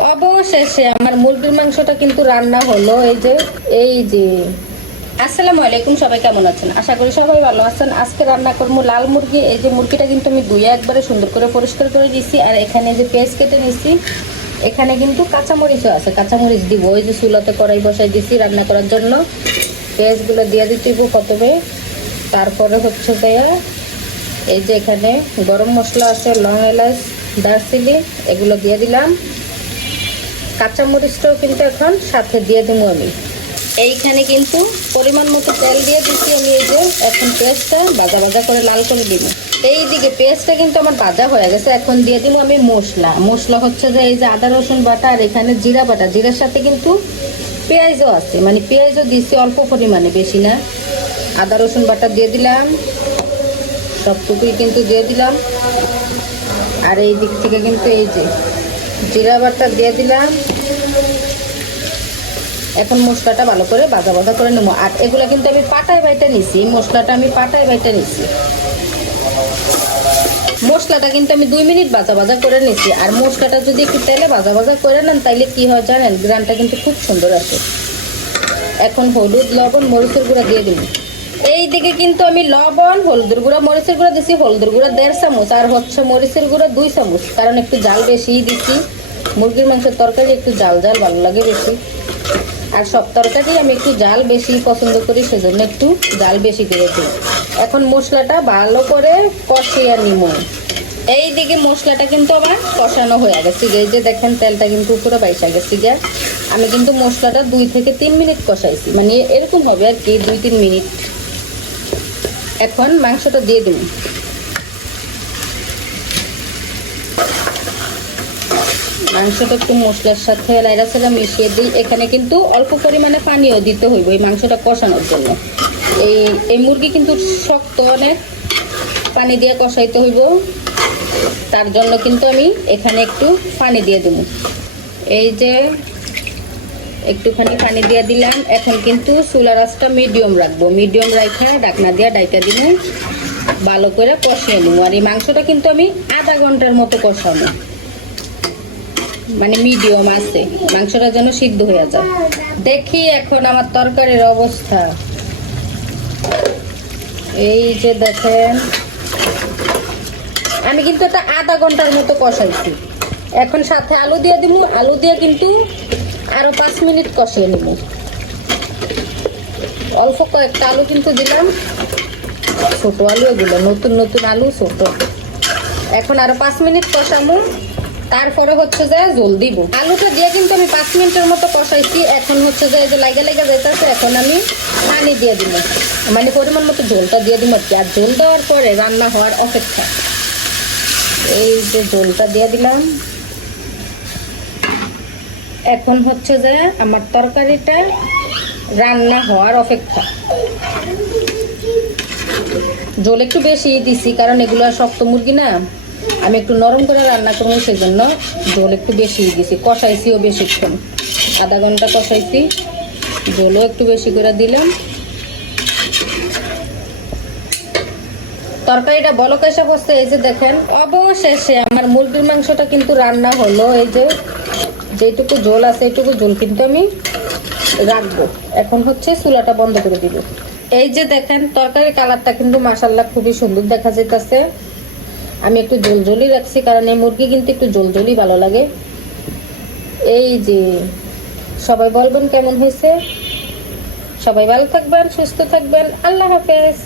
অবশেষে আমার মুরগির মাংসটা কিন্তু রান্না হলো। এই যে আসসালামু আলাইকুম, সবাই কেমন আছেন? আশা করি সবাই ভালো আছেন। আজকে রান্না করবো লাল মুরগি। এই যে মুরগিটা কিন্তু আমি ধুয়ে একবারে সুন্দর করে পরিষ্কার করে দিছি। আর এখানে যে পেঁয়াজ কেটে নিছি, এখানে কিন্তু কাঁচামরিচও আছে, কাঁচামরিচ দিব। ওই যে চুলাতে কড়াই বসাই দিছি রান্না করার জন্য। পেঁয়াজগুলো দিয়ে দিতে প্রথমে, তারপরে হচ্ছে গিয়া এই যে এখানে গরম মশলা আছে, লং এলাচ, দারচিনি, এগুলো দিয়ে দিলাম। কাঁচামরিচটাও কিন্তু এখন সাথে দিয়ে দেবো আমি। এইখানে কিন্তু পরিমাণ মতো তেল দিয়ে দিচ্ছি আমি। এই যে এখন পেঁয়াজটা ভাজা ভাজা করে লাল করে দিব। এইদিকে পেঁয়াজটা কিন্তু আমার ভাজা হয়ে গেছে। এখন দিয়ে দিব আমি মশলা হচ্ছে যে এই যে আদা রসুন বাটা, আর এখানে জিরা বাটা। জিরার সাথে কিন্তু পেঁয়াজও আছে, মানে পেঁয়াজও দিচ্ছি অল্প পরিমাণে, বেশি না। আদা রসুন বাটা দিয়ে দিলাম, সবটুকুই কিন্তু দিয়ে দিলাম। আর এই দিক থেকে কিন্তু এই যে জিরা বাটা দিয়ে দিলাম। এখন মশলাটা ভালো করে ভাজা ভাজা করে নেবো। আর এগুলো কিন্তু আমি পাটায় বাইটা নিছি, মশলাটা আমি পাটায় বাইটা নিছি। মশলাটা কিন্তু আমি 2 মিনিট ভাজা ভাজা করে নিছি। আর মশলাটা যদি একটু তেলে ভাজা ভাজা করে নেন তাইলে কি হয় জানেন, গ্রানটা কিন্তু খুব সুন্দর আসে। এখন হলুদ, লবণ, মরিচের গুঁড়া দিয়ে দিব। এই দিকে কিন্তু আমি লবণ, হলুদের গুঁড়া, মরিচের গুঁড়া দিছি। হলুদের গুঁড়া 1.5 চামচ, আর হচ্ছে মরিচের গুঁড়া 2 চামচ, কারণ একটু জাল বেশিই দিছি। মুরগির মাংসের তরকারি একটু জাল জাল ভালো লাগে বেশি। আর সব তরকারি আমি একটু জাল বেশি পছন্দ করি, সেজন্য একটু জাল বেশি করে দিই। এখন মশলাটা ভালো করে কষিয়ে নিব। এইদিকে মশলাটা কিন্তু আমার কষানো হয়ে গেছে। এই যে দেখেন তেলটা কিন্তু পুরো বাইসা গেছে গিয়া। আমি কিন্তু মশলাটা 2 থেকে 3 মিনিট কষাইছি, মানে এরকম হবে আর কি, 2-3 মিনিট। এখন মাংসটা দিয়ে দেব। মাংসটা একটু মশলার সাথে লাইড়াচাড়া মিশিয়ে দিই। এখানে কিন্তু অল্প পরিমাণে পানিও দিতে হইব এই মাংসটা কষানোর জন্য। এই মুরগি কিন্তু শক্ত অনেক, পানি দিয়ে কষাইতে হইব। তার জন্য কিন্তু আমি এখানে একটু পানি দিয়ে দেব। এই যে একটুখানি পানি দিয়ে দিলাম। এখন কিন্তু চুলার আঁচটা মিডিয়াম রাখবো। মিডিয়াম রাখা ঢাকনা দিয়ে ডাইকা দিব, ভালো করে কষিয়ে নেব। আর এই মাংসটা কিন্তু আমি আধা ঘন্টার মতো কষাবো, মানে মিডিয়াম আছে, মাংসটা যেন সিদ্ধ হয়ে যায়। দেখি এখন আমার তরকারির অবস্থা। এই যে দেখেন আমি কিন্তু এটা আধা ঘন্টার মতো কষাইছি। এখন সাথে আলু দিয়ে দিব। আলু দিয়ে কিন্তু আরো 5 মিনিট কষিয়ে নিব। অল্প কয়েকটা আলু কিন্তু দিলাম, ছোট আলু এগুলো, নতুন নতুন আলু ছোট। এখন আরো 5 মিনিট কষাবো, তারপরে হচ্ছে যে জল দিব। আলুটা দিয়ে কিন্তু আমি 5 মিনিটের মতো কষাইছি। এখন হচ্ছে যে এই যে লাইগা লাইগা যাইতেছে, এখন আমি পানি দিয়ে দিব, মানে পরিমাণ মতো ঝোলটা দিয়ে দিব আর কি। আর ঝোল দেওয়ার পরে রান্না হওয়ার অপেক্ষা। এই যে ঝোলটা দিয়ে দিলাম। এখন হচ্ছে যে আমার তরকারিটা রান্না হওয়ার অপেক্ষা। ঝোল একটু বেশি দিছি, কারণ এগুলো শক্ত মুরগি না, আমি একটু নরম করে রান্না করবো, সেজন্য ঝোল একটু বেশি দিছি। কষাইছিও বেশিক্ষণ, আধা ঘন্টা কষাইছি, ঝোলও একটু বেশি করে দিলাম। তরকারিটা বলক এসে বসছে। এই যে দেখেন অবশেষে আমার মুরগির মাংসটা কিন্তু রান্না হলো। এই যে যেটুকু ঝোল আছে এইটুকু ঝোল কিন্তু আমি রাখবো। এখন হচ্ছে চুলাটা বন্ধ করে দিব। এই যে দেখেন তরকারির কালারটা কিন্তু মাশাআল্লাহ খুবই সুন্দর দেখা যাইতেছে। আমি একটু ঝোলঝোলি রাখছি, কারণ এই মুরগি কিন্তু একটু ঝোলঝোলি ভালো লাগে। এই যে সবাই বলবেন কেমন হয়েছে। সবাই ভালো থাকবেন, সুস্থ থাকবেন। আল্লাহ হাফেজ।